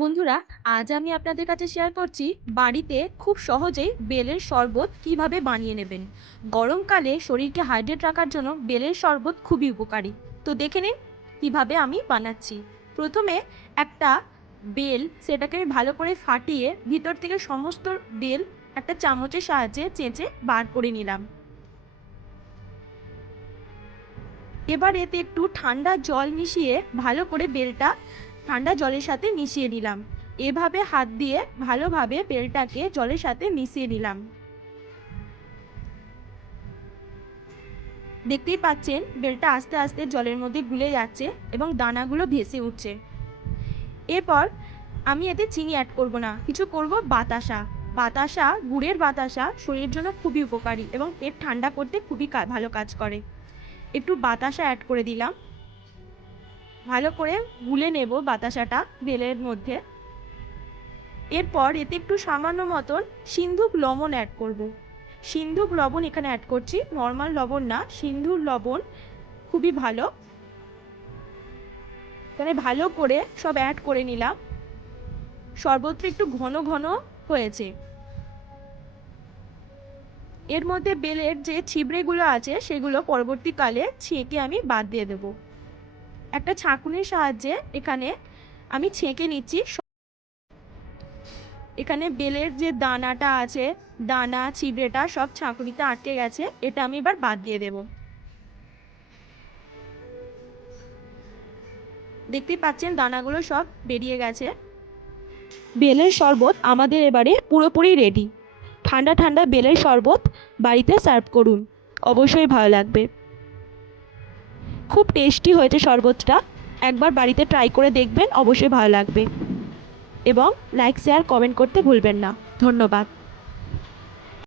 বন্ধুরা, আজ আমি আপনাদের কাছে শেয়ার করছি বাড়িতে খুব সহজেই বেলের শরবত কীভাবে বানিয়ে নেবেন। গরমকালে শরীরকে হাইড্রেট রাখার জন্য বেলের শরবত খুবই উপকারী। তো দেখে নিন কীভাবে আমি বানাচ্ছি। প্রথমে একটা বেল সেটাকে ভালো করে ফাটিয়ে ভিতর থেকে সমস্ত বেল একটা চামচের সাহায্যে চেঁচে বার করে নিলাম। এবার এতে একটু ঠান্ডা জল মিশিয়ে ভালো করে বেলটা ঠান্ডা জলের সাথে মিশিয়ে নিলাম। এভাবে হাত দিয়ে ভালোভাবে বেলটাকে জলের সাথে মিশিয়ে নিলাম। দেখতেই পাচ্ছেন, বেলটা আস্তে আস্তে জলের মধ্যে গুলে যাচ্ছে এবং দানাগুলো ভেসে উঠছে। এরপর আমি এতে চিনি অ্যাড করব না, কিছু করব বাতাসা। বাতাসা, গুড়ের বাতাসা শরীরের জন্য খুবই উপকারী এবং পেট ঠান্ডা করতে খুবই ভালো কাজ করে। একটু বাতাসা অ্যাড করে দিলাম। ভালো করে গুলে নেব বাতাসাটা বেলের মধ্যে। এরপর এতে একটু সামান্য মতন সিন্ধুক লবণ অ্যাড করব। সিন্ধুক লবণ এখানে অ্যাড করছি নর্মাল লবণ না, সিন্ধুর লবণ খুবই ভালো। এখানে ভালো করে সব অ্যাড করে নিলাম। সর্বত্র একটু ঘন ঘন হয়েছে। এর মধ্যে বেলের যে ছিবড়েগুলো আছে, সেগুলো পরবর্তীকালে ছেঁকে আমি বাদ দিয়ে দেবো। একটা ছাঁকুনির সাহায্যে এখানে আমি ছেঁকে নিচ্ছি। এখানে বেলের যে দানাটা আছে, দানা, ছিবড়েটা সব ছাঁকুনিতে আটকে গেছে। এটা আমি এবার বাদ দিয়ে দেব। দেখতেই পাচ্ছেন দানাগুলো সব বেরিয়ে গেছে। বেলের শরবত আমাদের এবারে পুরোপুরি রেডি ঠান্ডা ঠান্ডা বেলের শরবত বাড়িতে সার্ভ করুন। অবশ্যই ভালো লাগবে। খুব টেস্টি হয়েছে শরবতটা। একবার বাড়িতে ট্রাই করে দেখবেন, অবশ্যই ভালো লাগবে। এবং লাইক শেয়ার কমেন্ট করতে ভুলবেন না। ধন্যবাদ।